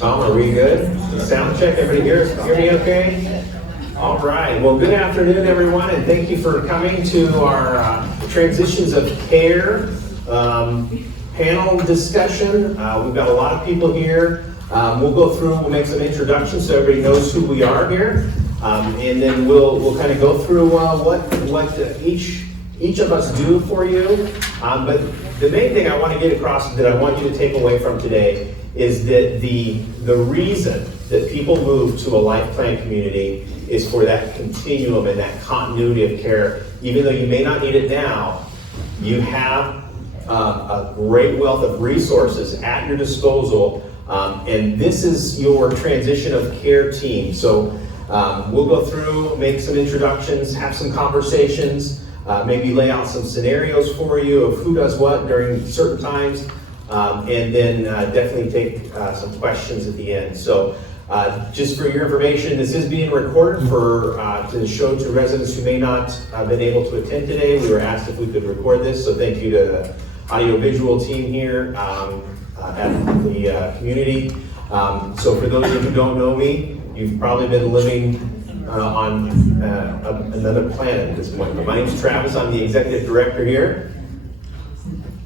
Tom, are we good? Sound check, everybody hear me okay? All right, well, good afternoon, everyone, and thank you for coming to our Transitions of Care panel discussion. We've got a lot of people here. We'll go through, we'll make some introductions so everybody knows who we are here. And then we'll kind of go through what each of us do for you. But the main thing I want to get across that I want you to take away from today is that the reason that people move to a life plan community is for that continuum and that continuity of care. Even though you may not need it now, you have a great wealth of resources at your disposal. And this is your transition of care team. So we'll go through, make some introductions, have some conversations, maybe lay out some scenarios for you of who does what during certain times, and then definitely take some questions at the end. So just for your information, this is being recorded to show to residents who may not have been able to attend today. We were asked if we could record this, so thank you to the audiovisual team here at the community. So for those of you who don't know me, you've probably been living on another planet at this point. But my name is Travis. I'm the executive director here.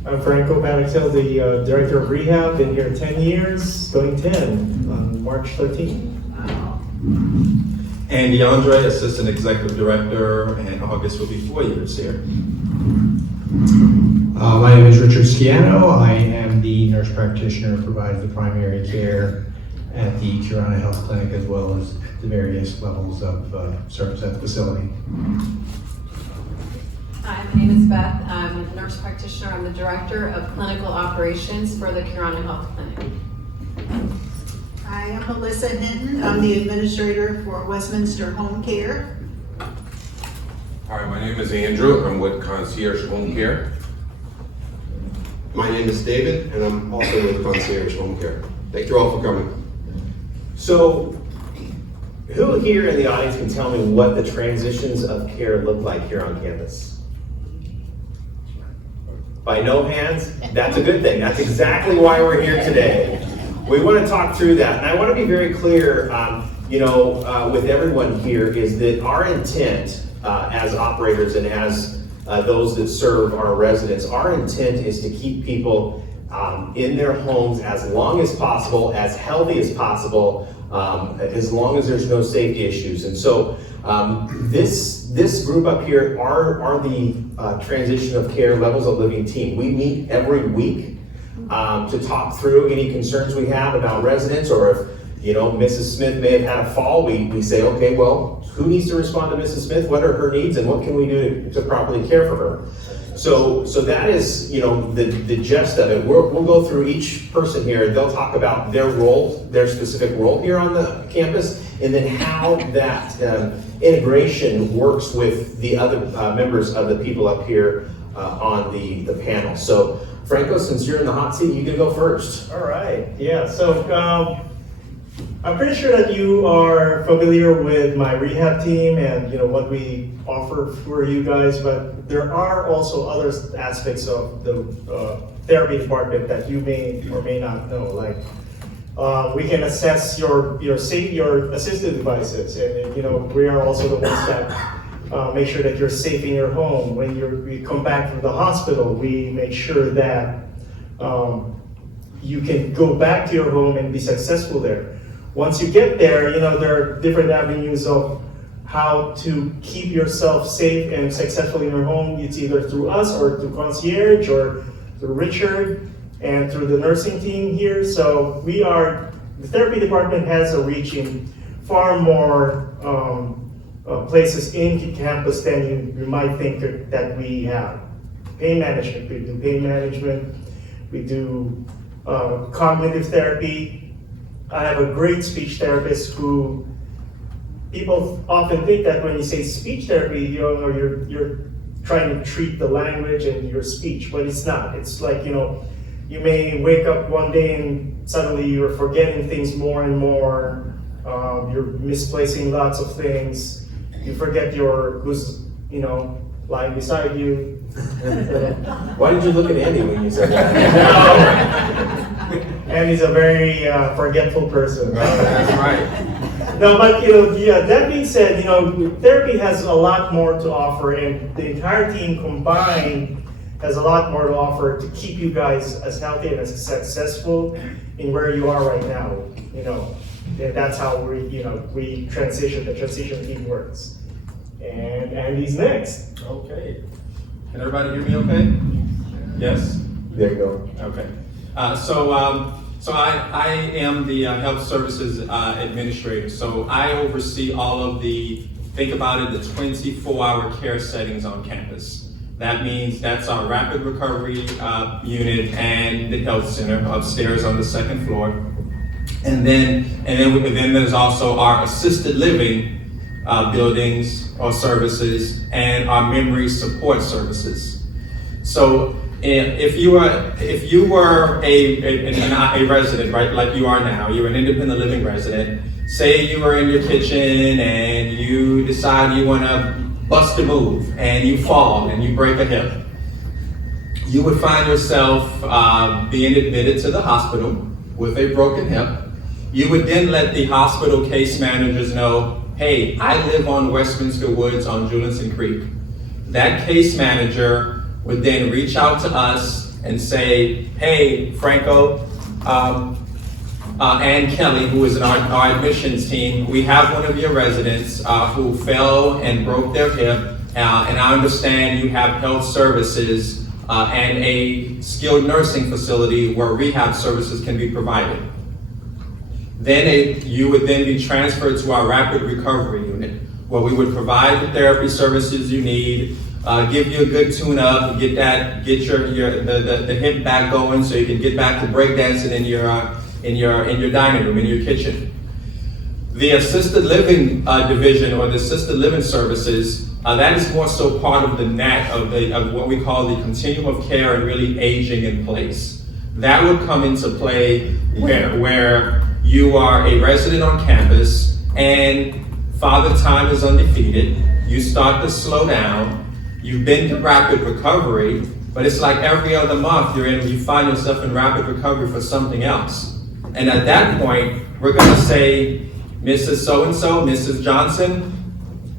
I'm Franco Panicel, the director of rehab. Been here 10 years, going 10 on March 13th. Andy Andre, assistant executive director, and August will be 4 years here. My name is Richard Sciano. I am the nurse practitioner who provides the primary care at the Kirana Health Clinic as well as at the various levels of service at the facility. Hi, my name is Beth. I'm a nurse practitioner. I'm the director of clinical operations for the Kirana Health Clinic. Hi, I'm Melissa Hinton. I'm the administrator for Westminster Home Care. Hi, my name is Andrew. I'm with Concierge Home Care. My name is David, and I'm also with Concierge Home Care. Thank you all for coming. So who here in the audience can tell me what the transitions of care look like here on campus? By no hands, that's a good thing. That's exactly why we're here today. We want to talk through that. And I want to be very clear, with everyone here is that our intent as operators and as those that serve our residents, our intent is to keep people in their homes as long as possible, as healthy as possible, as long as there's no safety issues. And so this group up here are the transition of care levels of living team. We meet every week to talk through any concerns we have about residents, or if Mrs. Smith may have had a fall, we say, okay, well, who needs to respond to Mrs. Smith? What are her needs, and what can we do to properly care for her? So that is, the gist of it. We'll go through each person here. They'll talk about their role, their specific role here on the campus, and then how that integration works with the other members of the people up here on the panel. So, Franco, since you're in the hot seat, you can go first. All right, yeah, so I'm pretty sure that you are familiar with my rehab team and what we offer for you guys, but there are also other aspects of the therapy department that you may or may not know. Like we can assess your assistive devices, and we are also the ones that make sure that you're safe in your home. When we come back from the hospital, we make sure that you can go back to your home and be successful there. Once you get there, there are different avenues of how to keep yourself safe and successful in your home. It's either through us or through Concierge or through Richard and through the nursing team here. So the therapy department has a reach in far more places in campus than you might think that we have. Pain management, we do pain management, we do cognitive therapy. I have a great speech therapist who people often think that when you say speech therapy, you're trying to treat the language and your speech, but it's not. It's like, you may wake up one day and suddenly you're forgetting things more and more. You're misplacing lots of things. You forget who's lying beside you. Why did you look at Andy when you said that? And he's a very forgetful person. That's right. No, but yeah, that being said, therapy has a lot more to offer, and the entire team combined has a lot more to offer to keep you guys as healthy and as successful in where you are right now. And that's how we transition. The transition team works. And Andy's next. Okay. Can everybody hear me okay? Yes? There you go. Okay. So I am the Health Services Administrator. So I oversee all of think about it, the 24-hour care settings on campus. That means that's our rapid recovery unit and the health center upstairs on the second floor. And then there's also our assisted living buildings or services and our memory support services. So if you were a resident, right, like you are now, you're an independent living resident, say you are in your kitchen and you decide you want to bust a move and you fall and you break a hip, you would find yourself being admitted to the hospital with a broken hip. You would then let the hospital case managers know, hey, I live on Westminster Woods on Julington Creek. That case manager would then reach out to us and say, hey, Franco and Kelly, who is in our admissions team, we have one of your residents who fell and broke their hip, and I understand you have health services and a skilled nursing facility where rehab services can be provided. Then you would then be transferred to our rapid recovery unit, where we would provide the therapy services you need, give you a good tune-up, get the hip back going so you can get back to breakdancing in your dining room, in your kitchen. The assisted living division or the assisted living services, that is more so part of the net of what we call the continuum of care and really aging in place. That would come into play where you are a resident on campus and Father Time is undefeated. You start to slow down. You've been to rapid recovery, but it's like every other month you find yourself in rapid recovery for something else. And at that point, we're going to say, Mrs. So-and-so, Mrs. Johnson,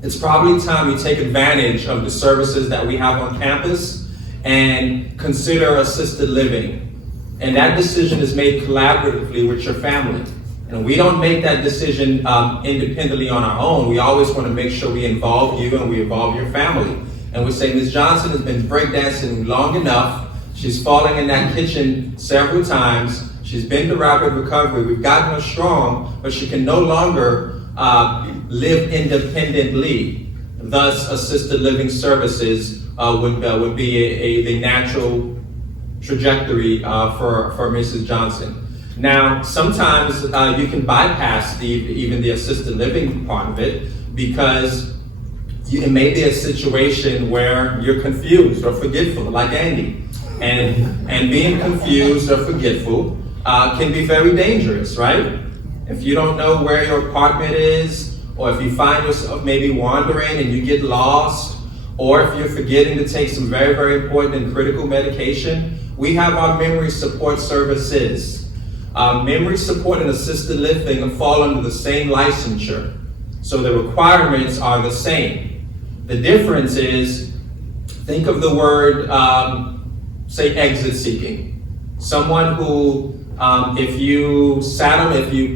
it's probably time you take advantage of the services that we have on campus and consider assisted living. And that decision is made collaboratively with your family. And we don't make that decision independently on our own. We always want to make sure we involve you and we involve your family. And we say, Ms. Johnson has been breakdancing long enough. She's falling in that kitchen several times. She's been to rapid recovery. We've gotten her strong, but she can no longer live independently. Thus, assisted living services would be the natural trajectory for Mrs. Johnson. Now, sometimes you can bypass even the assisted living part of it because it may be a situation where you're confused or forgetful, like Andy. And being confused or forgetful can be very dangerous, right? If you don't know where your apartment is, or if you find yourself maybe wandering and you get lost, or if you're forgetting to take some very, very important and critical medication, we have our memory support services. Memory support and assisted living fall under the same licensure. So the requirements are the same. The difference is, think of the word, say exit seeking. Someone who, if you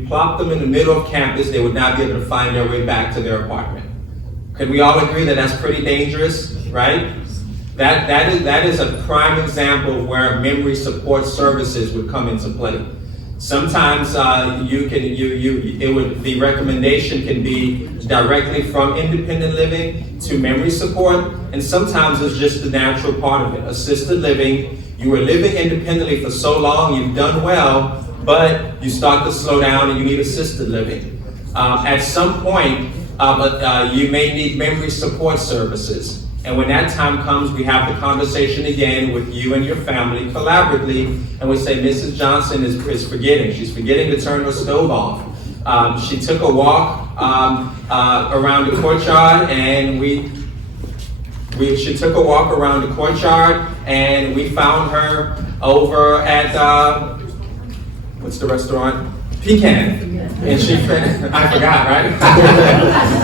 plop them in the middle of campus, they would not be able to find their way back to their apartment. Can we all agree that that's pretty dangerous, right? That is a prime example of where memory support services would come into play. Sometimes the recommendation can be directly from independent living to memory support, and sometimes it's just the natural part of it. Assisted living, you were living independently for so long, you've done well, but you start to slow down and you need assisted living. At some point, you may need memory support services. And when that time comes, we have the conversation again with you and your family collaboratively, and we say, Mrs. Johnson is forgetting. She's forgetting to turn her stove off. She took a walk around the courtyard, and she took a walk around the courtyard, and we found her over at what's the restaurant? Pecan. And she, I forgot, right?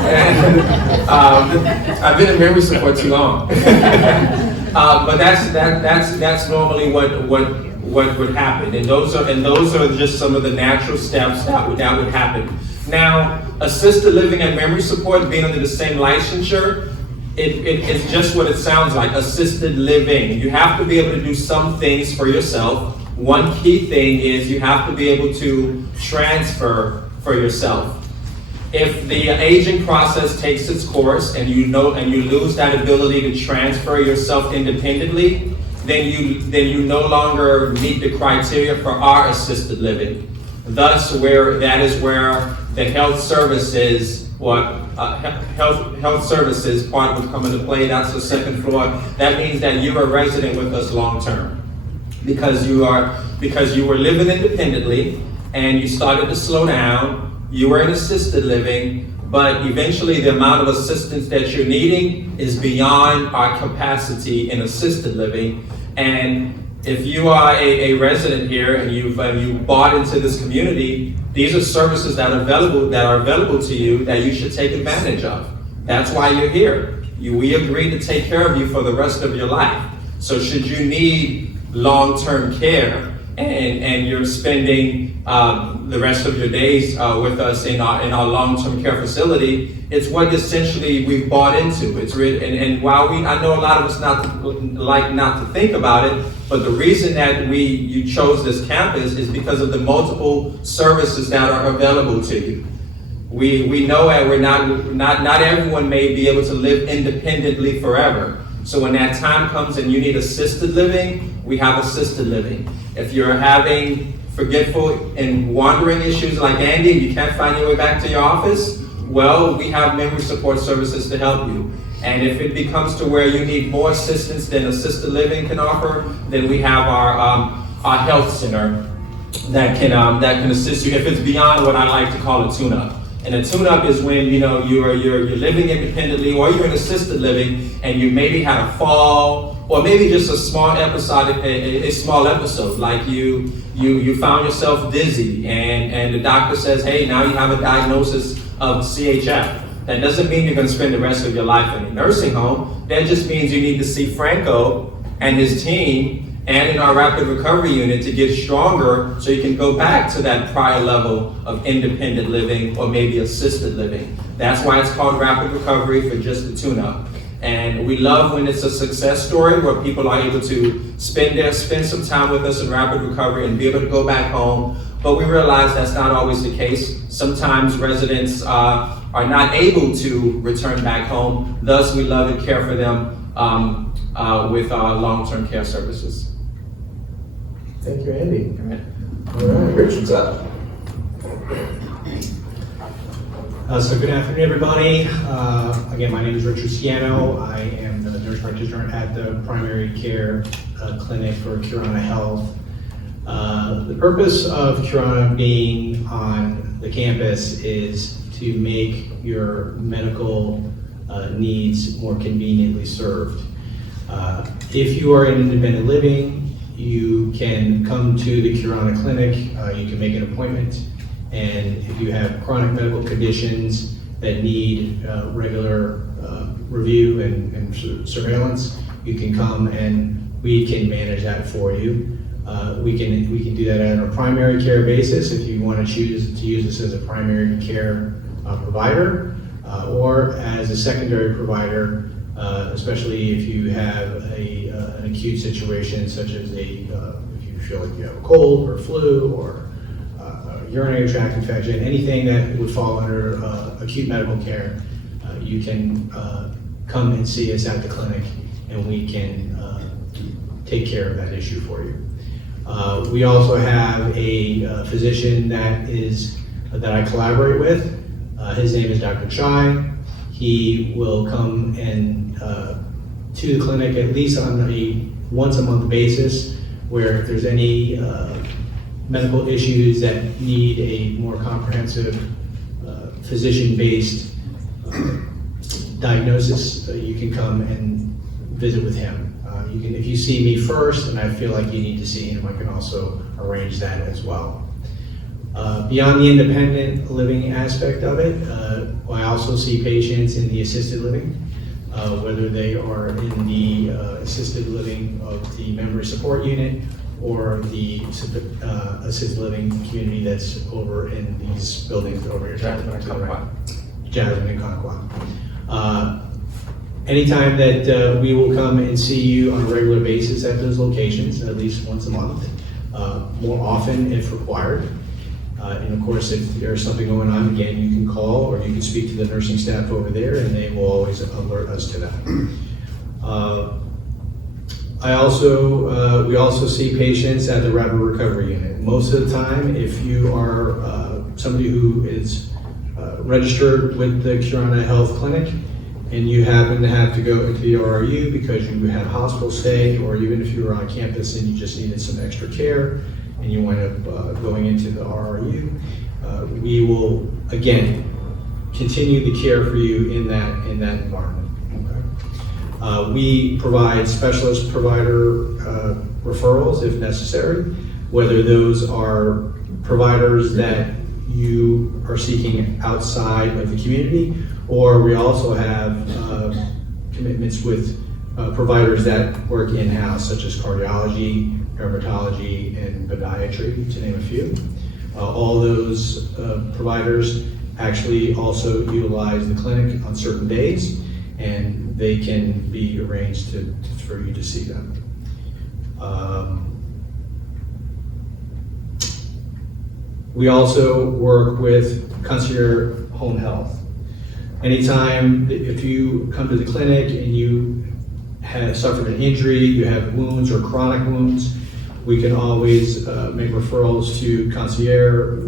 And, I've been in memory support too long. But that's normally what would happen, and those are just some of the natural steps that would happen. Now, assisted living and memory support being under the same licensure, it's just what it sounds like, assisted living. You have to be able to do some things for yourself. One key thing is you have to be able to transfer for yourself. If the aging process takes its course and you lose that ability to transfer yourself independently, then you no longer meet the criteria for our assisted living. Thus, that is where the health services health services part would come into play. That's the second floor. That means that you're a resident with us long term, because you were living independently and you started to slow down. You were in assisted living, but eventually the amount of assistance that you're needing is beyond our capacity in assisted living. And if you are a resident here and you bought into this community, these are services that are available to you that you should take advantage of. That's why you're here. We agreed to take care of you for the rest of your life. So should you need long-term care and you're spending the rest of your days with us in our long-term care facility, it's what essentially we've bought into. And while I know a lot of us not to think about it, but the reason that you chose this campus is because of the multiple services that are available to you. We know that not everyone may be able to live independently forever. So when that time comes and you need assisted living, we have assisted living. If you're having forgetful and wandering issues like Andy, and you can't find your way back to your office, well, we have memory support services to help you. And if it becomes to where you need more assistance than assisted living can offer, then we have our health center that can assist you if it's beyond what I like to call a tune-up. And a tune-up is when you're living independently or you're in assisted living and you maybe had a fall or maybe just a small episode, like you found yourself dizzy and the doctor says, hey, now you have a diagnosis of CHF. That doesn't mean you're going to spend the rest of your life in a nursing home. That just means you need to see Franco and his team and in our rapid recovery unit to get stronger so you can go back to that prior level of independent living or maybe assisted living. That's why it's called rapid recovery, for just the tune-up. And we love when it's a success story where people are able to spend some time with us in rapid recovery and be able to go back home. But we realize that's not always the case. Sometimes residents are not able to return back home. Thus, we love to care for them with our long-term care services. Thank you, Andy. All All right, Richard's up. So good afternoon, everybody. Again, my name is Richard Sciano. I am the nurse practitioner at the primary care clinic for Curana Health. The purpose of Curana being on the campus is to make your medical needs more conveniently served. If you are in independent living, you can come to the Curana Clinic. You can make an appointment. And if you have chronic medical conditions that need regular review and surveillance, you can come and we can manage that for you. We can do that on a primary care basis if you want to choose to use this as a primary care provider or as a secondary provider, especially if you have an acute situation such as if you feel like you have a cold or flu or urinary tract infection, anything that would fall under acute medical care, you can come and see us at the clinic and we can take care of that issue for you. We also have a physician that I collaborate with. His name is Dr. Chai. He will come and to the clinic at least on a once a month basis, where if there's any medical issues that need a more comprehensive physician-based diagnosis, you can come and visit with him. If you see me first and I feel like you need to see him, I can also arrange that as well. Beyond the independent living aspect of it, I also see patients in the assisted living, whether they are in the assisted living of the memory support unit or the assisted living community that's over in these buildings over here. Jasmine and Conquan. Jasmine and Conquan. Anytime that we will come and see you on a regular basis at those locations, at least once a month, more often if required. And of course, if there's something going on, again, you can call or you can speak to the nursing staff over there and they will always alert us to that. We also see patients at the Rapid Recovery Unit. Most of the time, if you are somebody who is registered with the Curana Health Clinic and you happen to have to go into the RRU because you had a hospital stay, or even if you were on campus and you just needed some extra care and you wind up going into the RRU, we will, again, continue the care for you in that environment. Okay? We provide specialist provider referrals if necessary, whether those are providers that you are seeking outside of the community, or we also have commitments with providers that work in-house, such as cardiology, dermatology, and podiatry, to name a few. All those providers actually also utilize the clinic on certain days, and they can be arranged for you to see them. We also work with concierge home health. Anytime, if you come to the clinic and you have suffered an injury, you have wounds or chronic wounds, we can always make referrals to concierge.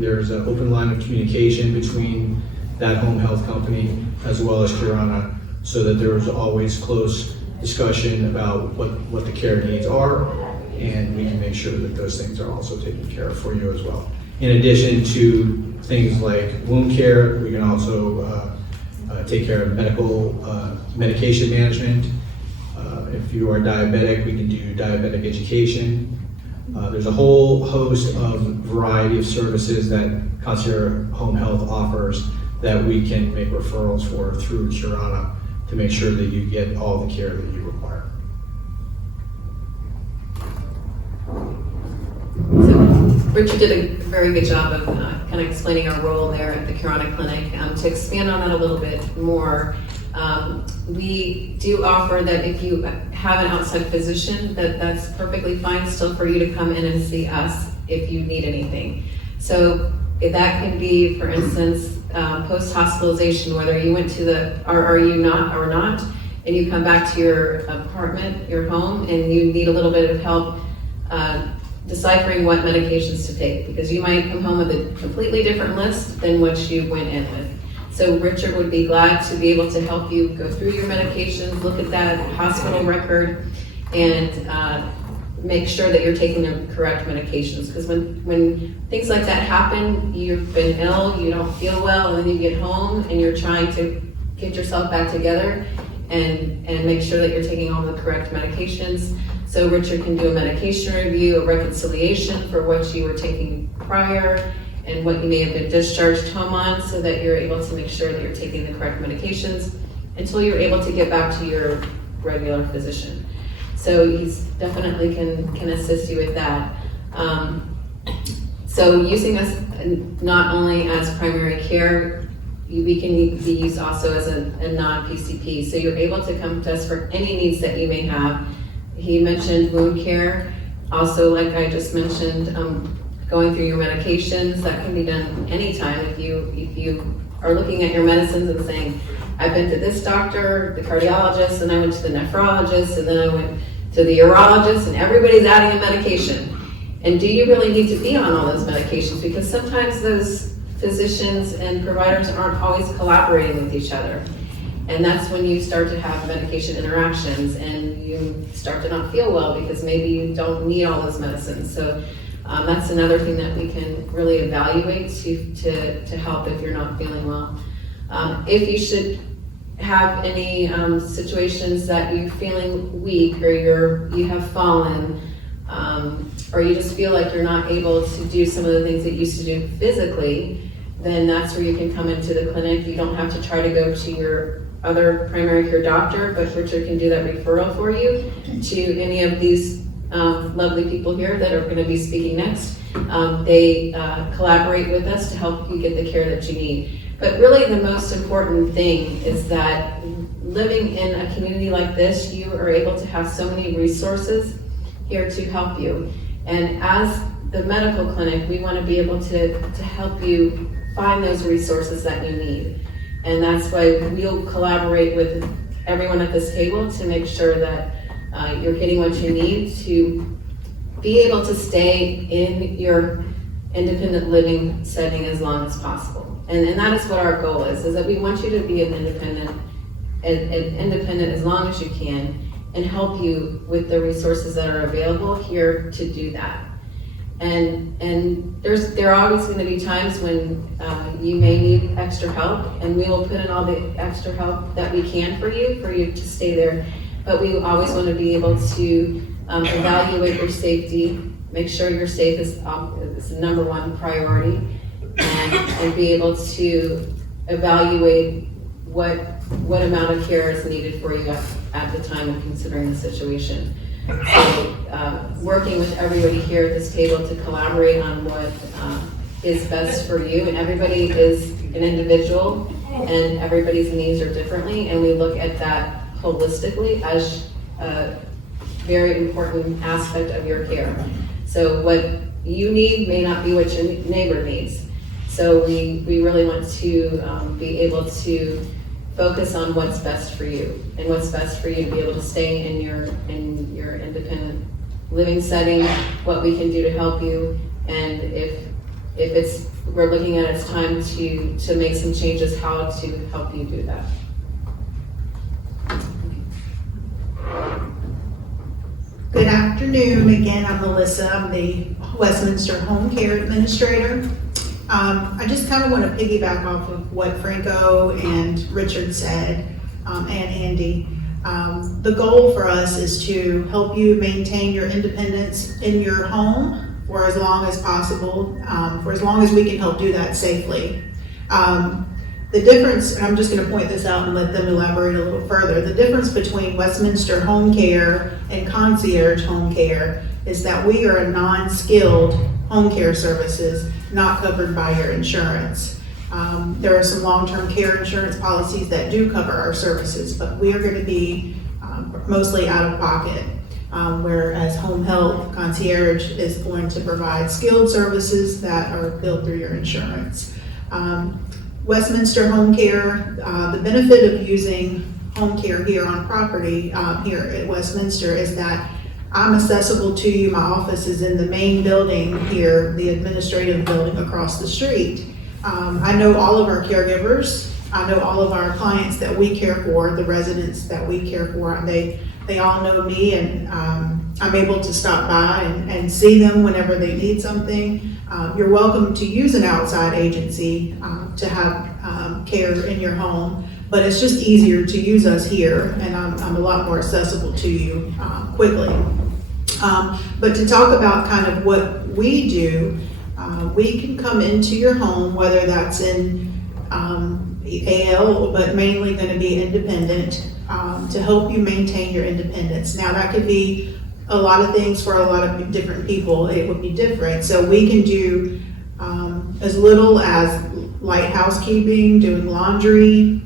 There's an open line of communication between that home health company as well as Curana, so that there is always close discussion about what the care needs are, and we can make sure that those things are also taken care of for you as well. In addition to things like wound care, we can also take care of medication management. If you are diabetic, we can do diabetic education. There's a whole host of variety of services that Concierge Home Health offers that we can make referrals for through Curana to make sure that you get all the care that you require. So Richard did a very good job of kind of explaining our role there at the Curana Clinic. To expand on that a little bit more, we do offer that if you have an outside physician, that's perfectly fine still for you to come in and see us if you need anything. So that can be, for instance, post-hospitalization, whether you went to the RRU or not, and you come back to your apartment, your home, and you need a little bit of help deciphering what medications to take, because you might come home with a completely different list than what you went in with. So Richard would be glad to be able to help you go through your medications, look at that hospital record, and make sure that you're taking the correct medications. Because when things like that happen, you've been ill, you don't feel well, and then you get home and you're trying to get yourself back together and make sure that you're taking all the correct medications. So Richard can do a medication review, a reconciliation for what you were taking prior and what you may have been discharged home on, so that you're able to make sure that you're taking the correct medications until you're able to get back to your regular physician. So he's definitely can assist you with that. So using us not only as primary care, we can be used also as a non-PCP. So you're able to come to us for any needs that you may have. He mentioned wound care. Also, like I just mentioned, going through your medications, that can be done anytime. If you are looking at your medicines and saying, I've been to this doctor, the cardiologist, and I went to the nephrologist, and then I went to the urologist, and everybody's adding a medication. And do you really need to be on all those medications? Because sometimes those physicians and providers aren't always collaborating with each other. And that's when you start to have medication interactions and you start to not feel well because maybe you don't need all those medicines. So that's another thing that we can really evaluate to help if you're not feeling well. If you should have any situations that you're feeling weak or you have fallen, or you just feel like you're not able to do some of the things that you used to do physically, then that's where you can come into the clinic. You don't have to try to go to your other primary care doctor, but Richard can do that referral for you to any of these lovely people here that are going to be speaking next. They collaborate with us to help you get the care that you need. But really the most important thing is that living in a community like this, you are able to have so many resources here to help you. And as the medical clinic, we want to be able to help you find those resources that you need. And that's why we'll collaborate with everyone at this table to make sure that you're getting what you need to be able to stay in your independent living setting as long as possible. And that is what our goal is that we want you to be an independent as long as you can, and help you with the resources that are available here to do that. And there are always going to be times when you may need extra help, and we will put in all the extra help that we can for you to stay there. But we always want to be able to evaluate your safety, make sure you're safe is the number one priority, and be able to evaluate what amount of care is needed for you at the time of considering the situation. So working with everybody here at this table to collaborate on what is best for you, and everybody is an individual and everybody's needs are differently, and we look at that holistically as a very important aspect of your care. So what you need may not be what your neighbor needs. So we really want to be able to focus on what's best for you, and what's best for you to be able to stay in your independent living setting, what we can do to help you, and if we're looking at it's time to make some changes, how to help you do that. Good afternoon. Again, I'm Melissa. I'm the Westminster Home Care Administrator. I just kind of want to piggyback off of what Franco and Richard said, and Andy. The goal for us is to help you maintain your independence in your home for as long as possible, for as long as we can help do that safely. The difference, and I'm just going to point this out and let them elaborate a little further, the difference between Westminster Home Care and Concierge Home Care is that we are a non-skilled home care services not covered by your insurance. There are some long-term care insurance policies that do cover our services, but we are going to be mostly out of pocket, whereas home health concierge is going to provide skilled services that are billed through your insurance. Westminster Home Care, the benefit of using home care here on property here at Westminster is that I'm accessible to you. My office is in the main building here, the administrative building across the street. I know all of our caregivers. I know all of our clients that we care for, the residents that we care for. They all know me, and I'm able to stop by and see them whenever they need something. You're welcome to use an outside agency to have care in your home, but it's just easier to use us here, and I'm a lot more accessible to you quickly. But to talk about kind of what we do, we can come into your home, whether that's in AL, but mainly going to be independent, to help you maintain your independence. Now that could be a lot of things for a lot of different people. It would be different. So we can do as little as light housekeeping, doing laundry,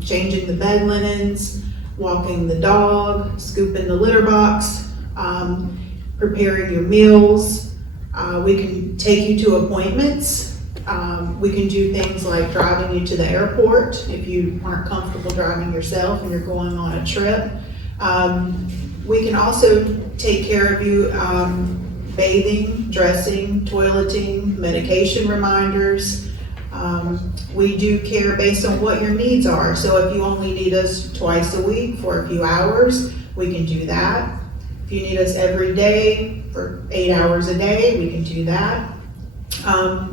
changing the bed linens, walking the dog, scooping the litter box, preparing your meals. We can take you to appointments. We can do things like driving you to the airport if you aren't comfortable driving yourself and you're going on a trip. We can also take care of you bathing, dressing, toileting, medication reminders. We do care based on what your needs are. So if you only need us twice a week for a few hours, we can do that. If you need us every day for 8 hours a day, we can do that.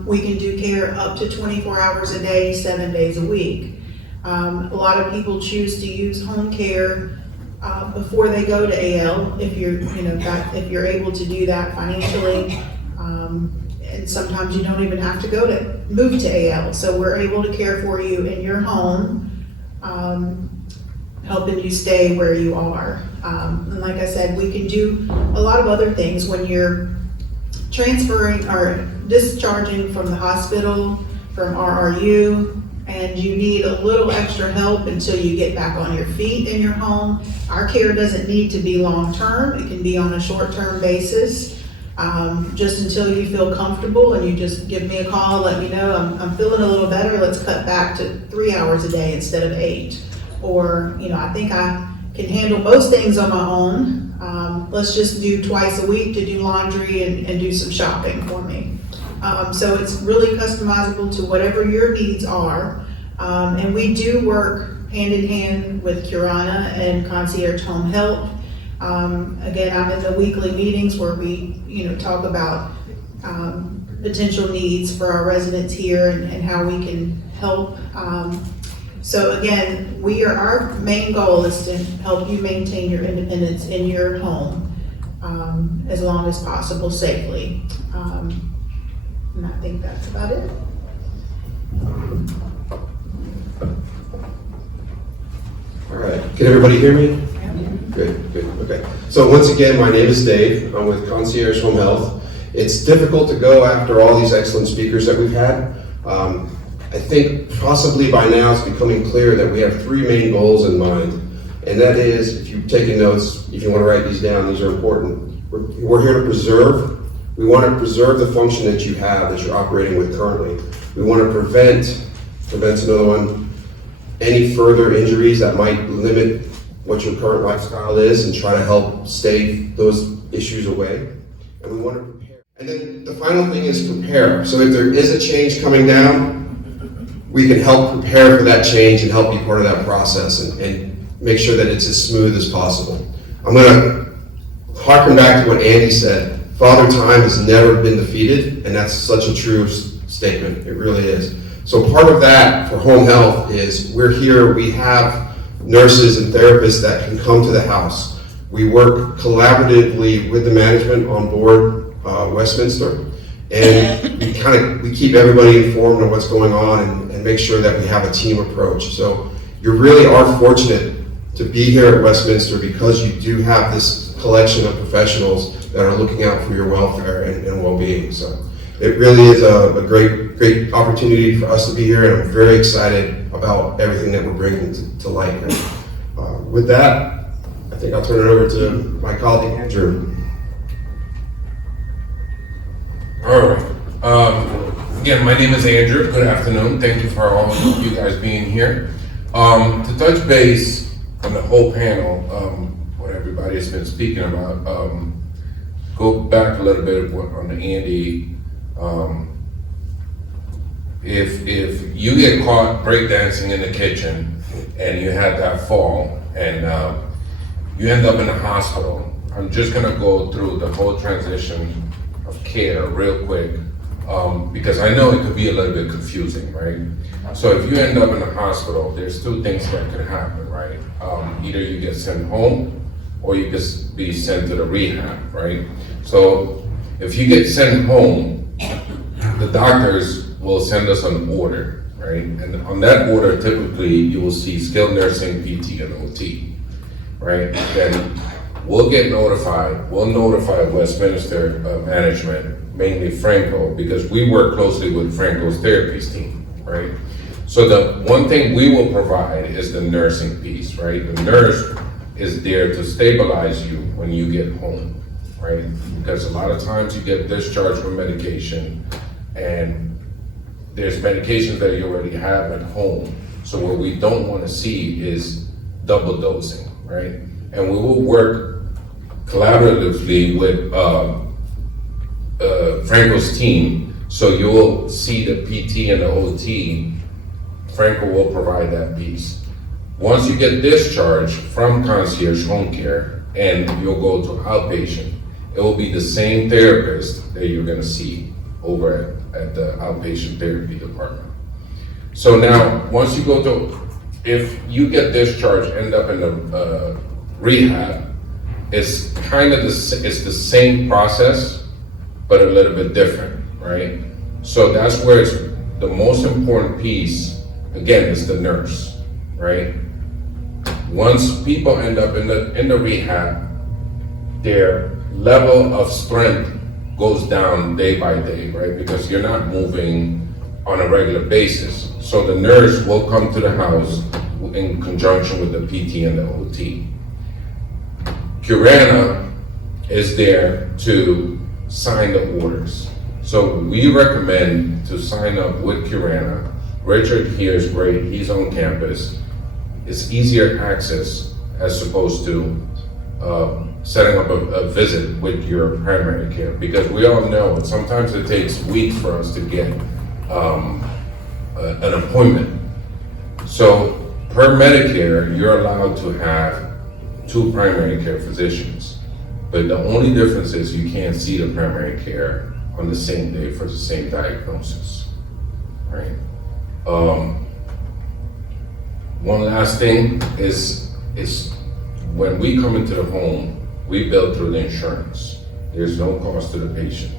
We can do care up to 24 hours a day, 7 days a week. A lot of people choose to use home care before they go to AL, if you're, if you're able to do that financially. And sometimes you don't even have to move to AL. So we're able to care for you in your home, helping you stay where you are. And like I said, we can do a lot of other things when you're transferring or discharging from the hospital, from RRU, and you need a little extra help until you get back on your feet in your home. Our care doesn't need to be long-term. It can be on a short-term basis, just until you feel comfortable, and you just give me a call, let me know, I'm feeling a little better, let's cut back to 3 hours a day instead of 8. Or, I think I can handle most things on my own. Let's just do twice a week to do laundry and do some shopping for me. So it's really customizable to whatever your needs are. And we do work hand in hand with Curana and Concierge Home Health. Again, I'm in the weekly meetings where we, talk about potential needs for our residents here and how we can help. So again, our main goal is to help you maintain your independence in your home as long as possible safely. And I think that's about it. All right, can everybody hear me? Good, okay. So once again, my name is Dave. I'm with Concierge Home Health. It's difficult to go after all these excellent speakers that we've had. I think possibly by now it's becoming clear that we have 3 main goals in mind. And that is, if you've taken notes, if you want to write these down, these are important. We're here to preserve. We want to preserve the function that you have, that you're operating with currently. We want to prevent's another one, any further injuries that might limit what your current lifestyle is, and try to help stay those issues away. And we want to prepare. And then the final thing is prepare. So if there is a change coming down, we can help prepare for that change and help be part of that process and make sure that it's as smooth as possible. I'm gonna harken back to what Andy said. Father Time has never been defeated, and that's such a true statement. It really is. So part of that for home health is we're here, we have nurses and therapists that can come to the house. We work collaboratively with the management on board Westminster, and we keep everybody informed of what's going on and make sure that we have a team approach. So you really are fortunate to be here at Westminster because you do have this collection of professionals that are looking out for your welfare and well-being. So it really is a great opportunity for us to be here, and I'm very excited about everything that we're bringing to light here. With that, I think I'll turn it over to my colleague, Andrew. All right. Again, my name is Andrew. Good afternoon. Thank you for all of you guys being here. To touch base on the whole panel, what everybody has been speaking about, go back a little bit on the Andy. If you get caught breakdancing in the kitchen and you had that fall and you end up in the hospital, I'm just gonna go through the whole transition of care real quick, because I know it could be a little bit confusing, right? So if you end up in the hospital, there's 2 things that could happen, right? Either you get sent home or you could be sent to the rehab, right? So if you get sent home, the doctors will send us an order, right? And on that order, typically you will see skilled nursing, PT, and OT, right? Then we'll get notified, we'll notify Westminster management, mainly Franco, because we work closely with Franco's therapies team, right? So the one thing we will provide is the nursing piece, right? The nurse is there to stabilize you when you get home, right? Because a lot of times you get discharged from medication, and there's medications that you already have at home. So what we don't want to see is double dosing, right? And we will work collaboratively with Franco's team, so you'll see the PT and the OT. Franco will provide that piece. Once you get discharged from concierge home care and you'll go to outpatient, it will be the same therapist that you're gonna see over at the outpatient therapy department. So now, once you go to, if you get discharged, end up in the rehab, it's kind of it's the same process, but a little bit different, right? So that's where it's the most important piece, again, is the nurse, right? Once people end up in the rehab, their level of strength goes down day by day, right? Because you're not moving on a regular basis. So the nurse will come to the house in conjunction with the PT and the OT. Curana is there to sign the orders. So we recommend to sign up with Curana. Richard here is great, he's on campus. It's easier access as opposed to setting up a visit with your primary care, because we all know sometimes it takes weeks for us to get an appointment. So per Medicare, you're allowed to have 2 primary care physicians, but the only difference is you can't see the primary care on the same day for the same diagnosis, right? One last thing is when we come into the home, we bill through the insurance. There's no cost to the patient.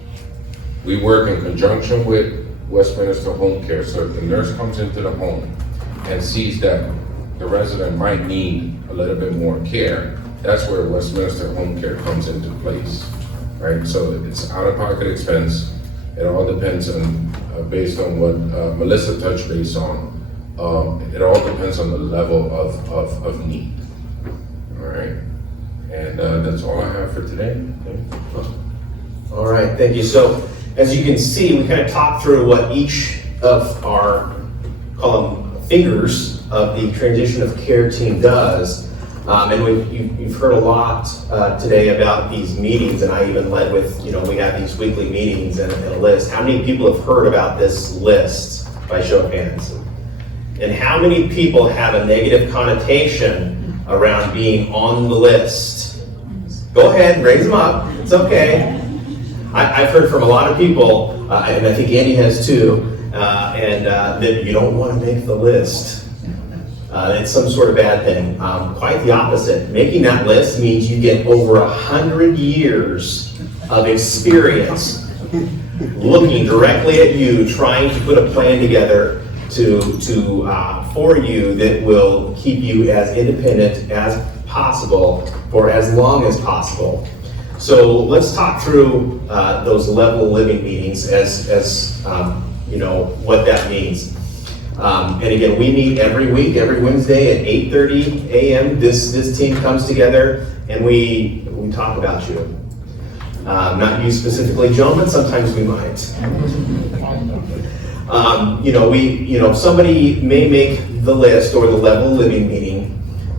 We work in conjunction with Westminster Home Care, so if the nurse comes into the home and sees that the resident might need a little bit more care, that's where Westminster Home Care comes into place, right? So it's out-of-pocket expense. It all depends on, based on what Melissa touched base on, it all depends on the level of need, all right? And that's all I have for today. All right, thank you. So as you can see, we kind of talked through what each of our, call them fingers of the transition of care team does. And you've heard a lot today about these meetings, and I even led with, we have these weekly meetings and a list. How many people have heard about this list by show of hands? And how many people have a negative connotation around being on the list? Go ahead, raise them up, it's okay. I've heard from a lot of people, and I think Andy has too, that you don't want to make the list. It's some sort of bad thing. Quite the opposite. Making that list means you get over 100 years of experience looking directly at you, trying to put a plan together for you that will keep you as independent as possible for as long as possible. So let's talk through those level living meetings as what that means. And again, we meet every week, every Wednesday at 8:30 a.m. This team comes together and we talk about you. Not you specifically, Joan, but sometimes we might. Somebody may make the list or the level living meeting.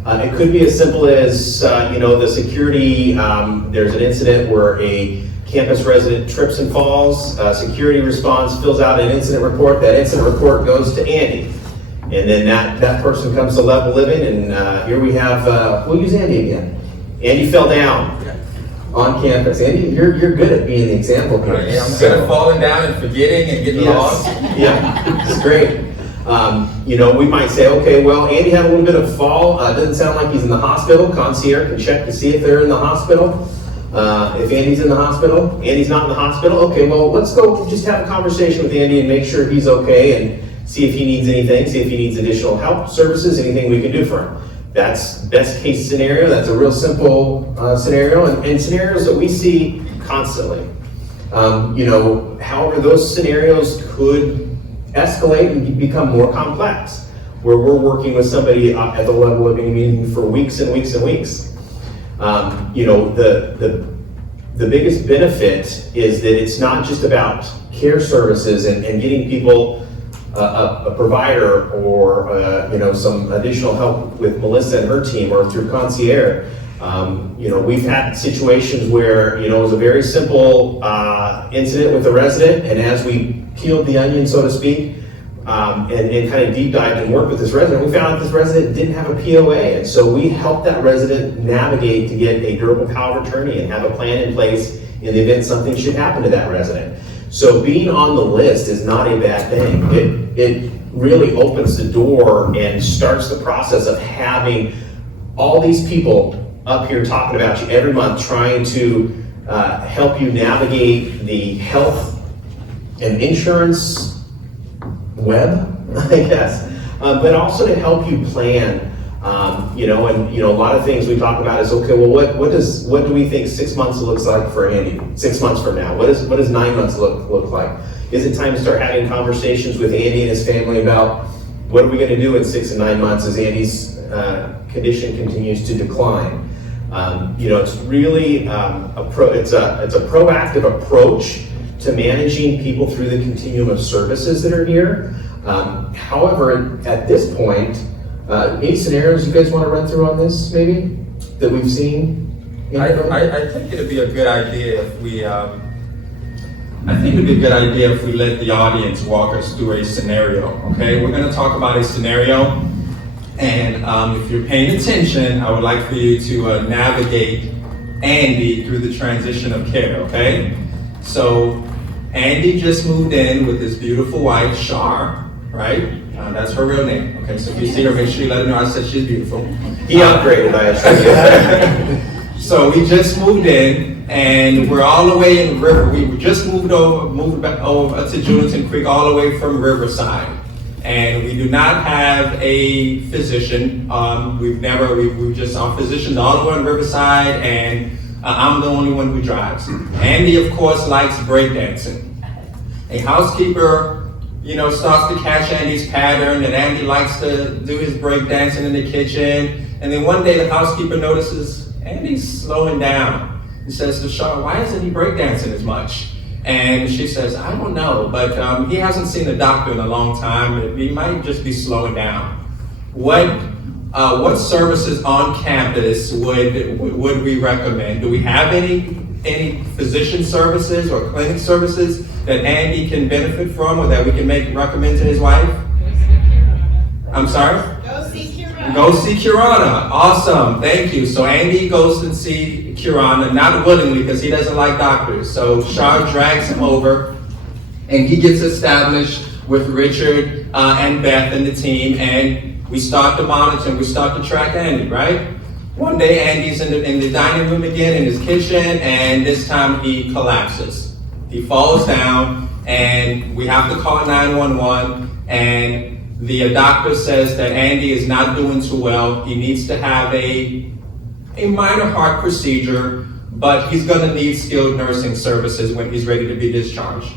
It could be as simple as, the security, there's an incident where a campus resident trips and falls, security responds, fills out an incident report, that incident report goes to Andy. And then that person comes to level living, and here we have, we'll use Andy again. Andy fell down on campus. Andy, you're good at being the example here. Yeah, I'm good at falling down and forgetting and getting lost. Yeah, it's great. We might say, okay, well, Andy had a little bit of fall. Doesn't sound like he's in the hospital. Concierge can check to see if they're in the hospital. If Andy's in the hospital, Andy's not in the hospital. Okay, well, let's go just have a conversation with Andy and make sure he's okay and see if he needs anything, see if he needs additional help, services, anything we can do for him. That's best case scenario. That's a real simple scenario, and scenarios that we see constantly. However, those scenarios could escalate and become more complex, where we're working with somebody at the level of being meeting for weeks and weeks and weeks. The biggest benefit is that it's not just about care services and getting people a provider or some additional help with Melissa and her team or through concierge. We've had situations where it was a very simple incident with a resident, and as we peeled the onion, so to speak, and kind of deep dived and worked with this resident, we found that this resident didn't have a POA, and so we helped that resident navigate to get a durable power of attorney and have a plan in place in the event something should happen to that resident. So being on the list is not a bad thing. It really opens the door and starts the process of having all these people up here talking about you every month, trying to help you navigate the health and insurance web, I guess, but also to help you plan. A lot of things we talk about is, okay, well, what do we think 6 months looks like for Andy? 6 months from now, what does 9 months look like? Is it time to start having conversations with Andy and his family about what are we going to do in 6 and 9 months as Andy's condition continues to decline? It's really it's a proactive approach to managing people through the continuum of services that are here. However, at this point, any scenarios you guys want to run through on this, maybe, that we've seen? I think it'd be a good idea if we, let the audience walk us through a scenario, okay? We're gonna talk about a scenario, and if you're paying attention, I would like for you to navigate Andy through the transition of care, okay? So, Andy just moved in with his beautiful wife, Shar, right? That's her real name. Okay, so if you see her, make sure you let her know I said she's beautiful. He upgraded, I assume. So we just moved in, and we're all the way in River. We just moved back over to Julington Creek, all the way from Riverside, and we do not have a physician. Our physicians all the way in Riverside, and I'm the only one who drives. Andy, of course, likes breakdancing. A housekeeper, starts to catch Andy's pattern, and Andy likes to do his breakdancing in the kitchen. And then one day the housekeeper notices Andy's slowing down. He says to Shar, why isn't he breakdancing as much? And she says, I don't know, but he hasn't seen a doctor in a long time. He might just be slowing down. What services on campus would we recommend? Do we have any physician services or clinic services that Andy can benefit from, or that we can recommend to his wife? I'm sorry? Go see Kirana. Go see Kirana. Awesome, thank you. So Andy goes to see Kirana, not willingly because he doesn't like doctors. So Shar drags him over, and he gets established with Richard and Beth and the team, and we start to monitor and we start to track Andy, right? One day Andy's in the dining room again, in his kitchen, and this time he collapses. He falls down, and we have to call 911, and the doctor says that Andy is not doing too well. He needs to have a minor heart procedure, but he's gonna need skilled nursing services when he's ready to be discharged.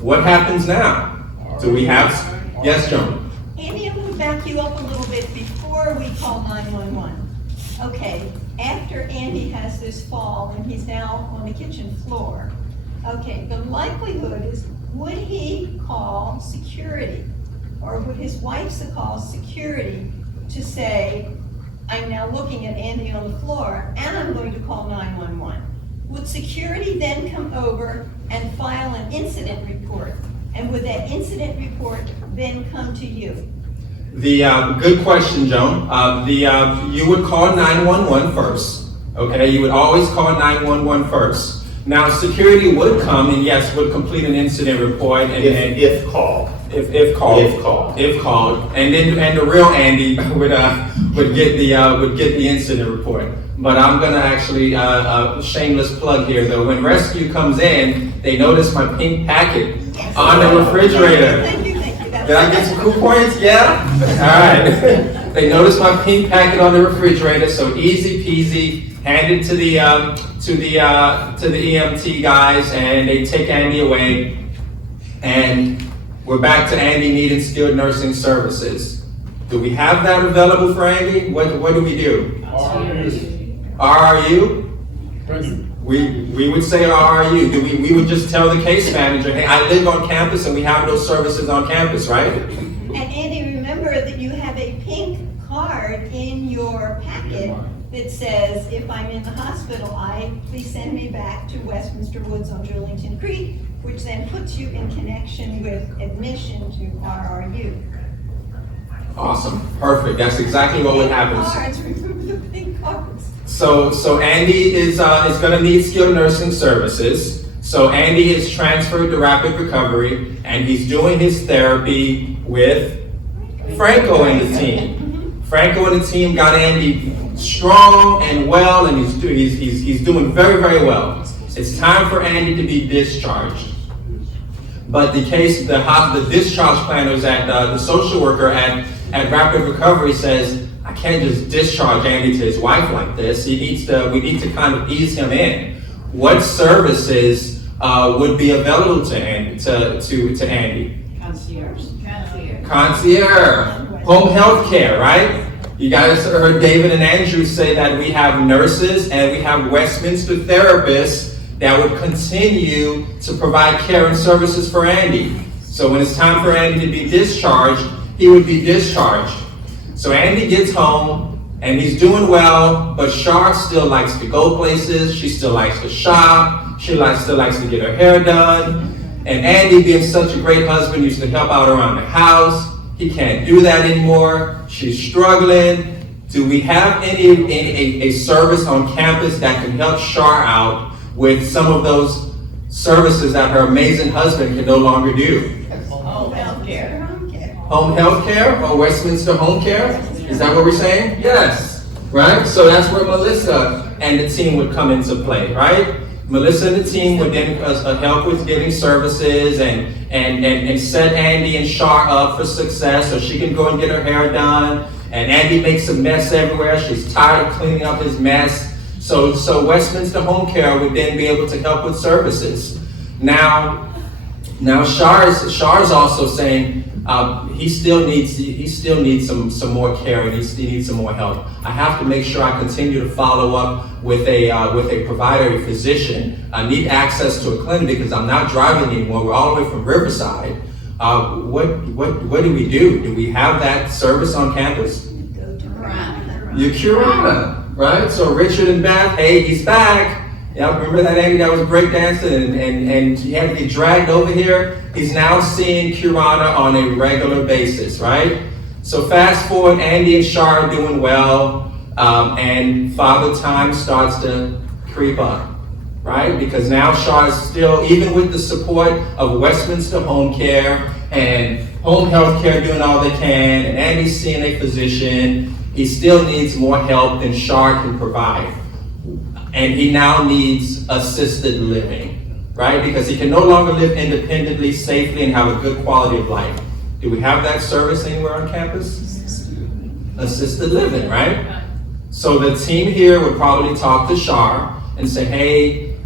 What happens now? Do we have, yes, Joan? Andy, I'm gonna back you up a little bit before we call 911. Okay, after Andy has this fall and he's now on the kitchen floor, okay, the likelihood is, would he call security? Or would his wife call security to say, I'm now looking at Andy on the floor and I'm going to call 911? Would security then come over and file an incident report? And would that incident report then come to you? Good question, Joan. You would call 911 first, okay? You would always call 911 first. Now, security would come and yes, would complete an incident report and If called. If called, and the real Andy would get the incident report. But I'm gonna actually shameless plug here though. When rescue comes in, they notice my pink packet on the refrigerator. Thank you. Did I get some cool points? Yeah? All right. They notice my pink packet on the refrigerator, so easy peasy, hand it to the EMT guys, and they take Andy away. And we're back to Andy needing skilled nursing services. Do we have that available for Andy? What do we do? RRU? We would say RRU. We would just tell the case manager, hey, I live on campus and we have those services on campus, right? And Andy, remember that you have a pink card in your packet that says, if I'm in the hospital, please send me back to Westminster Woods on Julington Creek, which then puts you in connection with admission to RRU. Awesome, perfect. That's exactly what would happen. Cards, remove the pink cards. So Andy is going to need skilled nursing services. So Andy is transferred to Rapid Recovery, and he's doing his therapy with Franco and the team. Franco and the team got Andy strong and well, and he's doing very, very well. It's time for Andy to be discharged. But the discharge planners at the social worker at Rapid Recovery says, I can't just discharge Andy to his wife like this. We need to kind of ease him in. What services would be available to Andy? Concierge. Home health care, right? You guys heard David and Andrew say that we have nurses and we have Westminster therapists that would continue to provide care and services for Andy. So when it's time for Andy to be discharged, he would be discharged. So Andy gets home and he's doing well, but Char still likes to go places. She still likes to shop. She still likes to get her hair done. And Andy, being such a great husband, used to help out around the house. He can't do that anymore. She's struggling. Do we have a service on campus that can help Char out with some of those services that her amazing husband can no longer do? Home health care. Home health care or Westminster home care? Is that what we're saying? Yes, right? So that's where Melissa and the team would come into play, right? Melissa and the team would then help with getting services and set Andy and Char up for success so she can go and get her hair done. And Andy makes a mess everywhere. She's tired of cleaning up his mess. So Westminster Home Care would then be able to help with services. Now Char's also saying he still needs some more care and he needs some more help. I have to make sure I continue to follow up with a provider, a physician. I need access to a clinic because I'm not driving anymore. We're all the way from Riverside. What do we do? Do we have that service on campus? Go to Rana. You're Curana, right? So Richard and Beth, hey, he's back. Yeah, remember that Andy that was breakdancing and he had to get dragged over here? He's now seeing Curana on a regular basis, right? So fast forward, Andy and Char are doing well, and Father Time starts to creep up, right? Because now Char is still, even with the support of Westminster Home Care and Home Health Care doing all they can, and Andy's seeing a physician, he still needs more help than Char can provide. And he now needs assisted living, right? Because he can no longer live independently, safely, and have a good quality of life. Do we have that service anywhere on campus? Assisted living, right? So the team here would probably talk to Char and say, hey,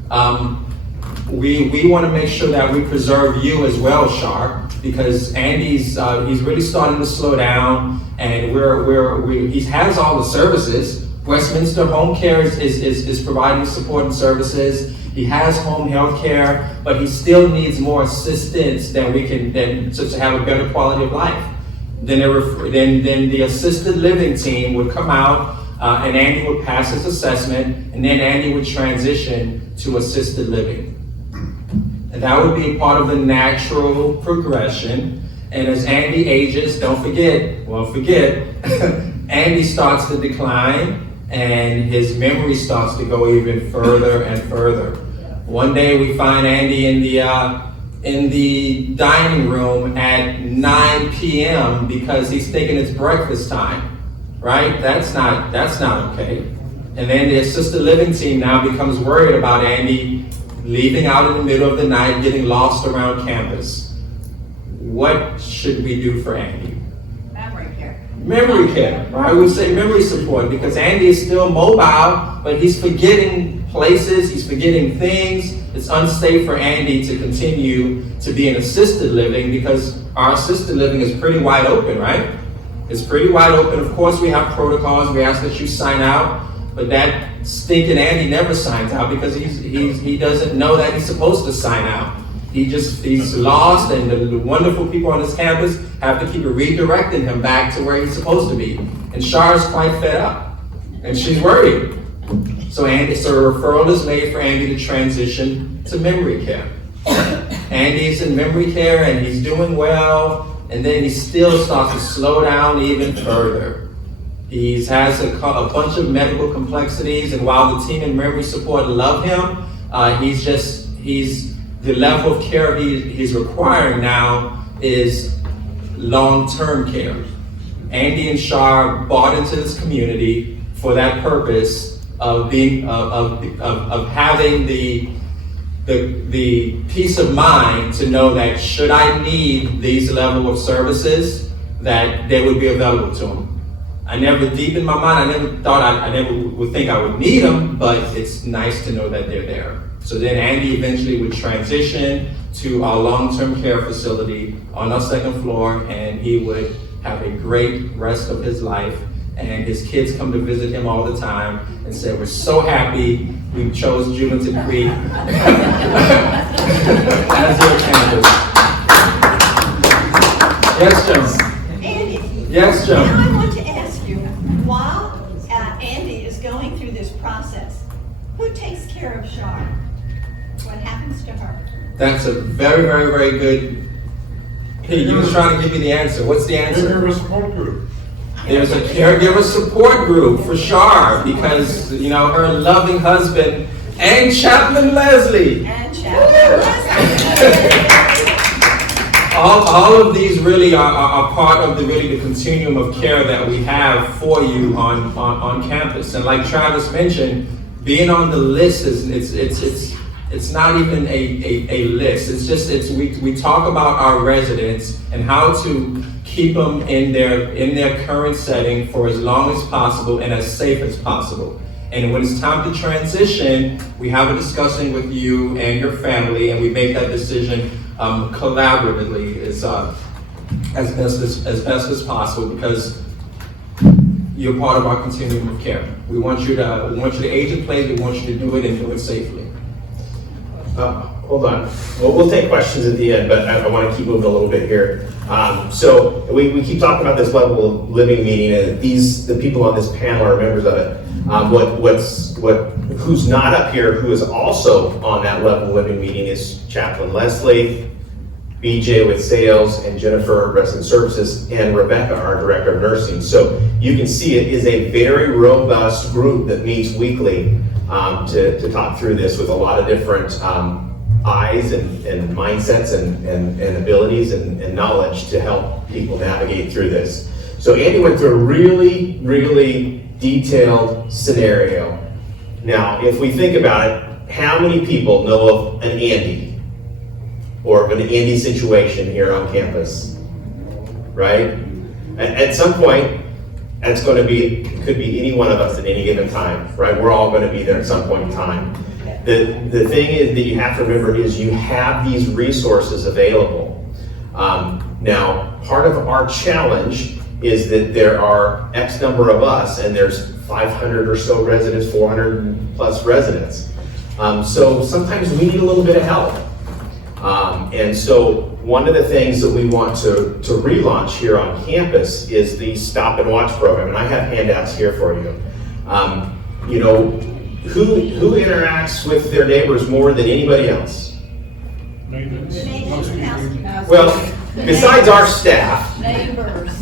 we want to make sure that we preserve you as well, Char, because Andy's he's really starting to slow down, and he has all the services. Westminster Home Care is providing support and services. He has home health care, but he still needs more assistance to have a better quality of life. Then the assisted living team would come out, and Andy would pass his assessment, and then Andy would transition to assisted living. And that would be part of the natural progression. And as Andy ages, don't forget, Andy starts to decline, and his memory starts to go even further and further. One day we find Andy in the dining room at 9 p.m. because he's thinking it's breakfast time, right? That's not okay. And then the assisted living team now becomes worried about Andy leaving out in the middle of the night, getting lost around campus. What should we do for Andy? Memory care, right? We say memory support because Andy is still mobile, but he's forgetting places, he's forgetting things. It's unsafe for Andy to continue to be in assisted living because our assisted living is pretty wide open, right? It's pretty wide open. Of course, we have protocols. We ask that you sign out, but that stinking Andy never signs out because he doesn't know that he's supposed to sign out. He's lost, and the wonderful people on this campus have to keep redirecting him back to where he's supposed to be. And Char is quite fed up, and she's worried. So a referral is made for Andy to transition to memory care. Andy's in memory care, and he's doing well, and then he still starts to slow down even further. He has a bunch of medical complexities, and while the team in memory support love him, the level of care he's requiring now is long-term care. Andy and Shar bought into this community for that purpose of being, of having the peace of mind to know that should I need these level of services, that they would be available to them. I never, deep in my mind, I never thought, I never would think I would need them, but it's nice to know that they're there. So then Andy eventually would transition to our long-term care facility on our second floor, and he would have a great rest of his life. And his kids come to visit him all the time and say, we're so happy we chose Julington Creek as your campus. Yes, Jim. Andy. Yes, Jim. Now I want to ask you, while Andy is going through this process, who takes care of Shar? What happens to her? That's a very, very, very good. Hey, you was trying to give me the answer. What's the answer? Caregiver support group. There's a caregiver support group for Shar because, you know, her loving husband and Chaplain Leslie. And Chaplain All of these really are part of the continuum of care that we have for you on campus. And like Travis mentioned, being on the list it's not even a list. It's just we talk about our residents and how to keep them in their current setting for as long as possible and as safe as possible. And when it's time to transition, we have a discussion with you and your family, and we make that decision collaboratively as best as possible, because you're part of our continuum of care. We want you to age in place. We want you to do it and do it safely. Hold on. Well, we'll take questions at the end, but I want to keep moving a little bit here. So we keep talking about this level of living meeting, and the people on this panel are members of it. Who's not up here, who is also on that level of living meeting, is Chaplain Leslie, BJ with sales, and Jennifer, resident services, and Rebecca, our director of nursing. So you can see it is a very robust group that meets weekly to talk through this with a lot of different eyes and mindsets and abilities and knowledge to help people navigate through this. So Andy went through a really, really detailed scenario. Now, if we think about it, how many people know of an Andy or of an Andy situation here on campus, right? At some point, that's going to be, could be any one of us at any given time, right? We're all going to be there at some point in time. The thing is that you have to remember is you have these resources available. Now, part of our challenge is that there are X number of us, and there's 500 or so residents, 400 plus residents. So sometimes we need a little bit of help. And so one of the things that we want to relaunch here on campus is the Stop and Watch program, and I have handouts here for you. You know, who interacts with their neighbors more than anybody else? Well, besides our staff,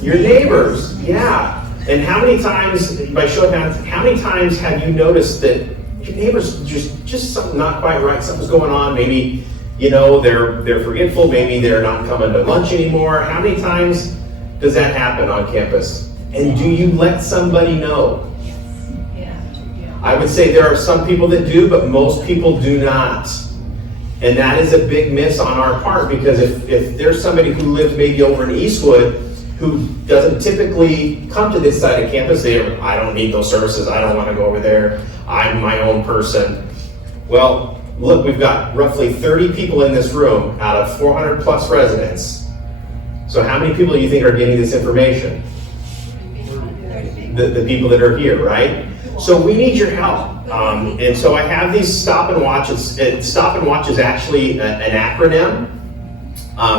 your neighbors, yeah. And how many times, by show of hands, how many times have you noticed that your neighbors just something not quite right, something's going on, maybe, you know, they're forgetful, maybe they're not coming to lunch anymore. How many times does that happen on campus? And do you let somebody know? I would say there are some people that do, but most people do not. And that is a big miss on our part, because if there's somebody who lives maybe over in Eastwood who doesn't typically come to this side of campus, I don't need those services, I don't want to go over there, I'm my own person. Well, look, we've got roughly 30 people in this room out of 400 plus residents. So how many people do you think are getting this information? The people that are here, right? So we need your help. And so I have these Stop and Watches. Stop and Watch is actually an acronym.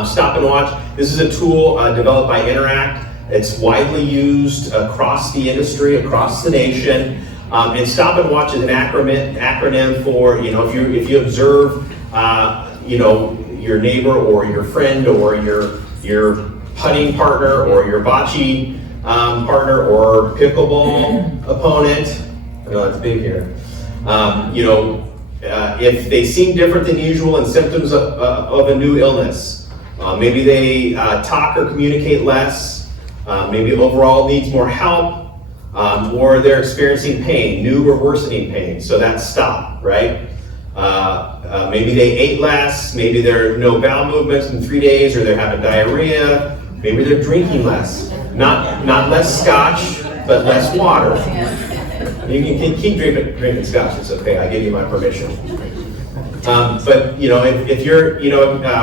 Stop and Watch, this is a tool developed by Interact. It's widely used across the industry, across the nation. And Stop and Watch is an acronym for, you know, if you observe, you know, your neighbor or your friend or your putting partner or your bocce partner or pickleball opponent. I know that's big here. You know, if they seem different than usual and symptoms of a new illness, maybe they talk or communicate less, maybe overall needs more help, or they're experiencing pain, new or worsening pain, so that's stop, right? Maybe they ate less, maybe there are no bowel movements in 3 days, or they're having diarrhea, maybe they're drinking less. Not less scotch, but less water. You can keep drinking scotch, it's okay, I give you my permission. But if you're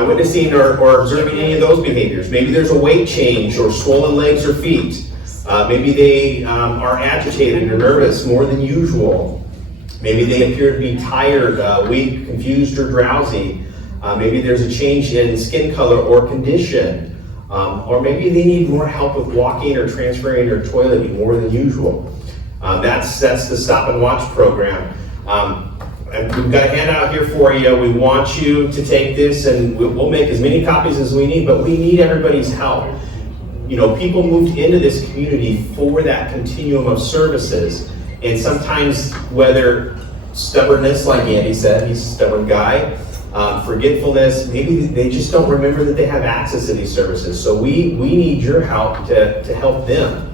witnessing or observing any of those behaviors, maybe there's a weight change or swollen legs or feet. Maybe they are agitated or nervous more than usual. Maybe they appear to be tired, weak, confused, or drowsy. Maybe there's a change in skin color or condition. Or maybe they need more help with walking or transferring or toileting more than usual. That's the Stop and Watch program. And we've got a handout here for you. We want you to take this, and we'll make as many copies as we need, but we need everybody's help. People moved into this community for that continuum of services, and sometimes whether stubbornness, like Andy said, he's a stubborn guy, forgetfulness, maybe they just don't remember that they have access to these services. So we need your help to help them.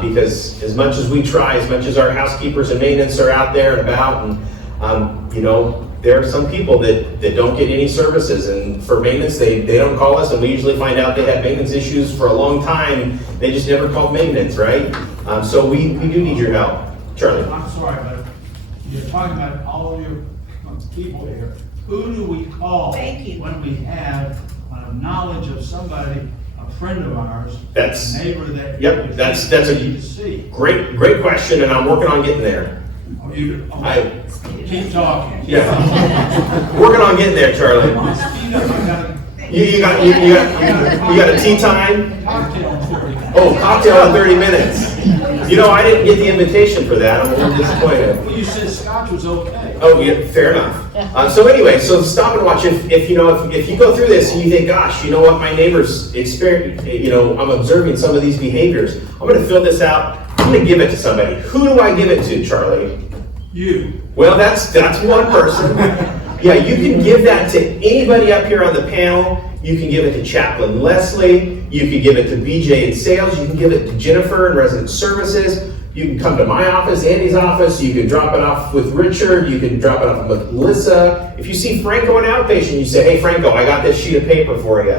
Because as much as we try, as much as our housekeepers and maintenance are out there and about, and there are some people that don't get any services, and for maintenance, they don't call us, and we usually find out they had maintenance issues for a long time. They just never called maintenance, right? So we do need your help. Charlie. I'm sorry, but you're talking about all your people here. Who do we call when we have knowledge of somebody, a friend of ours, a neighbor that? Yep, that's a great question, and I'm working on getting there. Keep talking. Yeah, working on getting there, Charlie. You got a tea time? Oh, cocktail in 30 minutes. I didn't get the invitation for that. I'm a little disappointed. Well, you said scotch was okay. Oh, yeah, fair enough. So anyway, so Stop and Watch. If you go through this and you think, gosh, you know what, my neighbor's experience, I'm observing some of these behaviors. I'm going to fill this out. I'm going to give it to somebody. Who do I give it to, Charlie? You. Well, that's one person. Yeah, you can give that to anybody up here on the panel. You can give it to Chaplain Leslie. You can give it to BJ in sales. You can give it to Jennifer in resident services. You can come to my office, Andy's office. You can drop it off with Richard. You can drop it off with Melissa. If you see Franco in outpatient, you say, hey, Franco, I got this sheet of paper for you.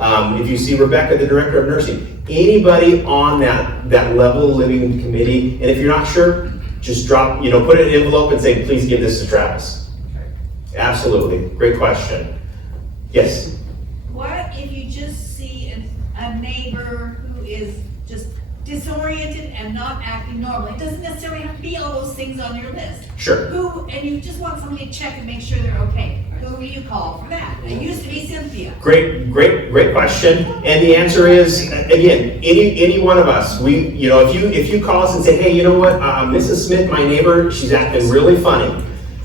If you see Rebecca, the director of nursing, anybody on that level living committee, and if you're not sure, just drop, put it in an envelope and say, please give this to Travis. Absolutely. Great question. Yes? What if you just see a neighbor who is just disoriented and not acting normally? It doesn't necessarily have to be all those things on your list. Sure. And you just want somebody to check and make sure they're okay. Who do you call for that? It used to be Cynthia. Great question. And the answer is, again, any one of us. If you call us and say, hey, you know what, Mrs. Smith, my neighbor, she's acting really funny.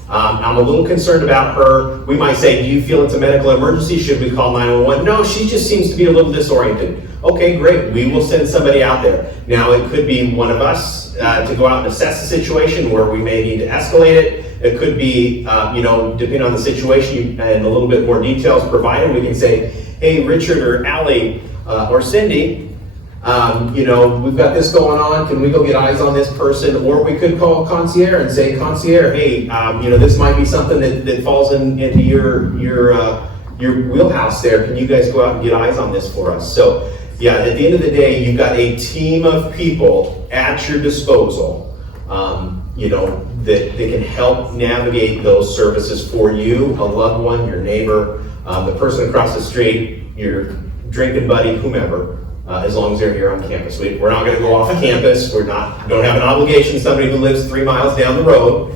I'm a little concerned about her. We might say, do you feel it's a medical emergency? Should we call 911? No, she just seems to be a little disoriented. Okay, great. We will send somebody out there. Now, it could be one of us to go out and assess the situation where we may need to escalate it. It could be, depending on the situation and a little bit more details provided, we can say, hey, Richard or Allie or Cindy, we've got this going on. Can we go get eyes on this person? Or we could call concierge and say, concierge, hey, this might be something that falls into your wheelhouse there. Can you guys go out and get eyes on this for us? So, yeah, at the end of the day, you've got a team of people at your disposal, that can help navigate those services for you, a loved one, your neighbor, the person across the street, your drinking buddy, whomever. As long as they're here on campus. We're not going to go off campus. Don't have an obligation to somebody who lives 3 miles down the road.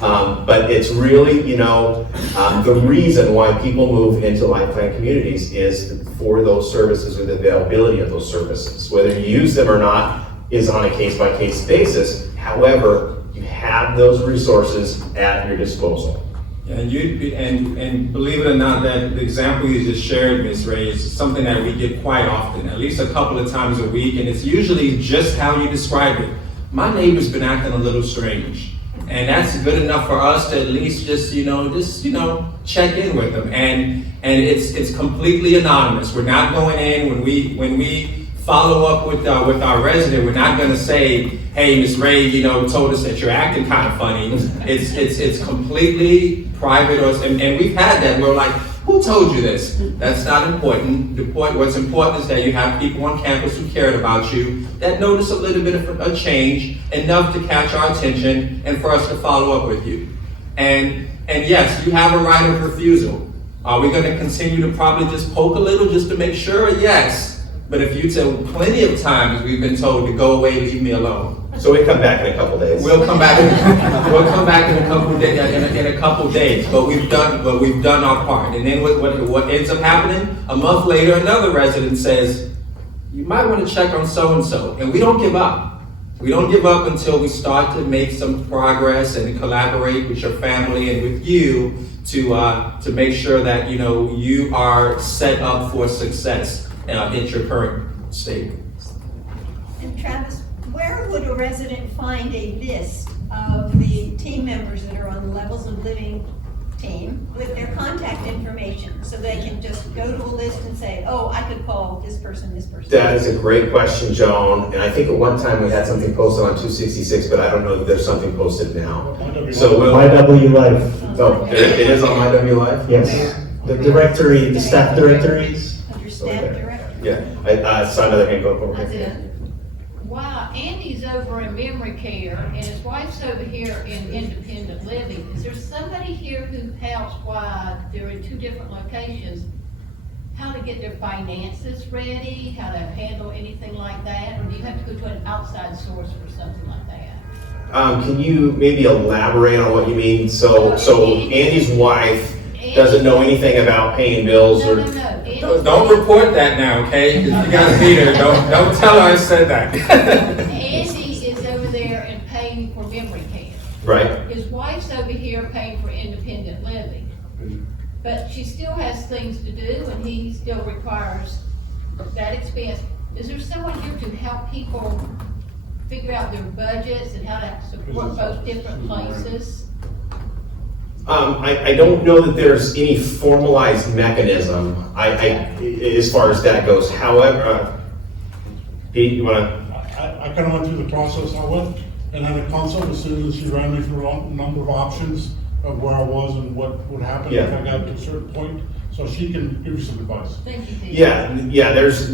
But it's really, the reason why people move into life plan communities is for those services or the availability of those services. Whether you use them or not is on a case-by-case basis. However, you have those resources at your disposal. And and believe it or not, that the example you just shared, Ms. Ray, is something that we get quite often, at least a couple of times a week, and it's usually just how you describe it. My neighbor's been acting a little strange, and that's good enough for us to at least just check in with them. And it's completely anonymous. We're not going in when we follow up with our resident. We're not gonna say, hey, Ms. Ray, you know, told us that you're acting kind of funny. It's completely private, and we've had that. We're like, who told you this? That's not important. What's important is that you have people on campus who cared about you, that noticed a little bit of a change, enough to catch our attention, and for us to follow up with you. And yes, you have a right of refusal. Are we gonna continue to probably just poke a little just to make sure? Yes. But if you tell plenty of times we've been told to go away, leave me alone. So we come back in a couple days. We'll come back. We'll come back in a couple days. But we've done our part. And then what ends up happening? A month later, another resident says, "You might want to check on so and so." And we don't give up. We don't give up until we start to make some progress and collaborate with your family and with you to make sure that you are set up for success in your current state. And Travis, where would a resident find a list of the team members that are on the Levels of Living team with their contact information, so they can just go to a list and say, oh, I could call this person, this person? That is a great question, Joan. And I think at one time we had something posted on 266, but I don't know if there's something posted now. So My W Life. Oh, it is on My W Life? Yes. The directory, the staff directories. Under staff directory. Yeah. I saw another hand go over I here. did. Wow, Andy's over in memory care and his wife's over here in independent living. Is there somebody here who helps while they're in two different locations, how to get their finances ready, how to handle anything like that? Or do you have to go to an outside source for something like that? Can you maybe elaborate on what you mean? So Andy's wife doesn't know anything about paying bills No, or? no, no. Don't report that now, okay? 'Cause you gotta be there. Don't tell her I said that. Andy is over there and paying for memory care. Right. His wife's over here paying for independent living. But she still has things to do and he still requires that expense. Is there someone here to help people figure out their budgets and how to support both different places? I don't know that there's any formalized mechanism, as far as that goes. However, Pete, you wanna? I kind of went through the process. I went and had a consult as soon as she ran me through a number of options of where I was and what would happen if I got to a certain point. So she can give you some advice. Thank you, Pete. Yeah. There's.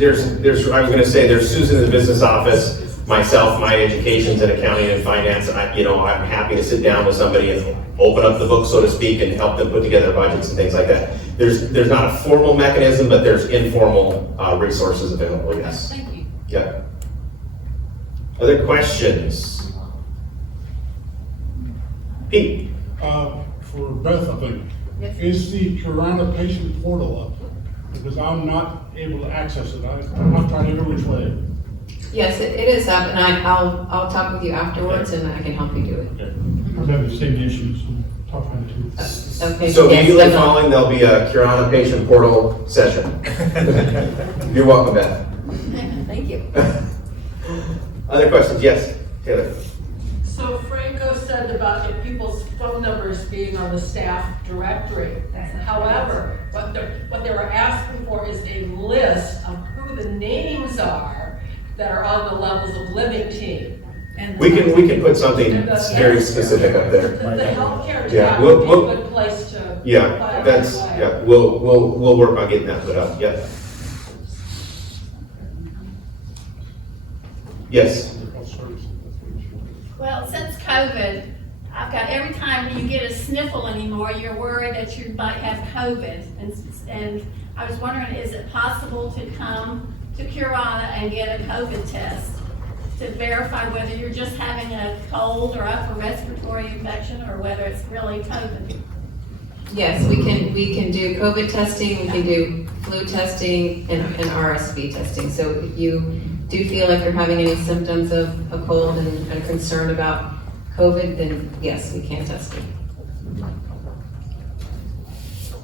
I was gonna say there's Susan in the business office. Myself, my education's in accounting and finance. I'm happy to sit down with somebody and open up the book, so to speak, and help them put together budgets and things like that. There's not a formal mechanism, but there's informal resources available. Yes. Thank you. Yeah. Other questions? Pete. For Beth, I think, is the Corona patient portal up? Because I'm not able to access it. I've tried every which way. Yes, it is up, and I'll talk with you afterwards, and I can help you do it. Okay. I'm having the same issues. Tough one too. Okay. So yes, immediately definitely. following, there'll be a Kirana patient portal session. You're welcome, Beth. Thank you. Other questions? Yes, Taylor. So Franco said about if people's phone numbers being on the staff directory. However, what they were asking for is a list of who the names are that are on the Levels of Living team. And We can put something very specific up there. The healthcare Yeah, tab we'll- would be a good place to. Yeah, we'll work on getting that put up. Yeah. Yes. Well, since COVID, I've got every time you get a sniffle anymore, you're worried that you might have COVID. And I was wondering, is it possible to come to Curana and get a COVID test to verify whether you're just having a cold or upper respiratory infection or whether it's really COVID? Yes, we can do COVID testing, we can do flu testing and RSV testing. So if you do feel like you're having any symptoms of a cold and are concerned about COVID, then yes, we can test it.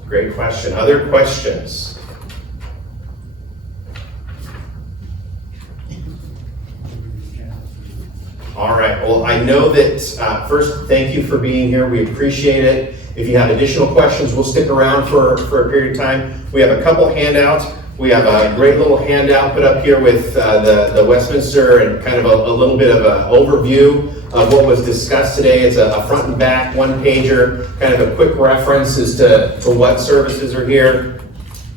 Great question. Other questions? All right, well, I know that, first, thank you for being here. We appreciate it. If you have additional questions, we'll stick around for a period of time. We have a couple handouts. We have a great little handout put up here with the Westminster and kind of a little bit of an overview of what was discussed today. It's a front and back one pager, kind of a quick reference as to what services are here.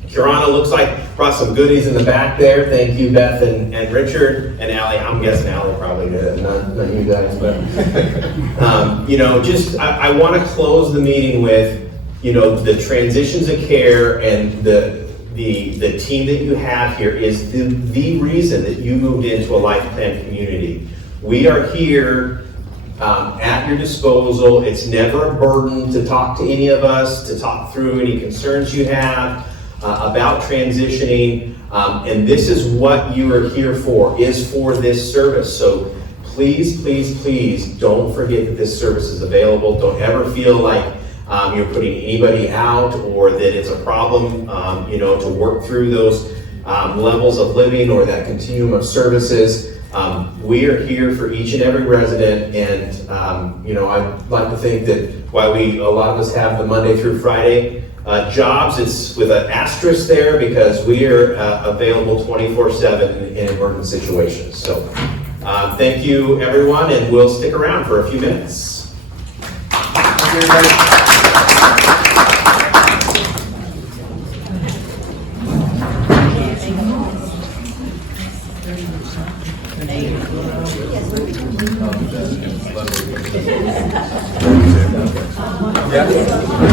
Kirana looks like brought some goodies in the back there. Thank you, Beth and Richard and Allie. I'm guessing Allie probably did it, not you guys, but you know, just I want to close the meeting with, you know, the transitions of care and the team that you have here is the reason that you moved into a life plan community. We are here at your disposal. It's never a burden to talk to any of us, to talk through any concerns you have about transitioning. And this is what you are here for, is for this service. So please, please, please don't forget that this service is available. Don't ever feel like you're putting anybody out or that it's a problem, you know, to work through those levels of living or that continuum of services. We are here for each and every resident, and you know, I'd like to think that while a lot of us have the Monday through Friday jobs, it's with an asterisk there because we are available 24/7 in emergency situations. So thank you, everyone, and we'll stick around for a few minutes. Thank you, everybody. Yeah.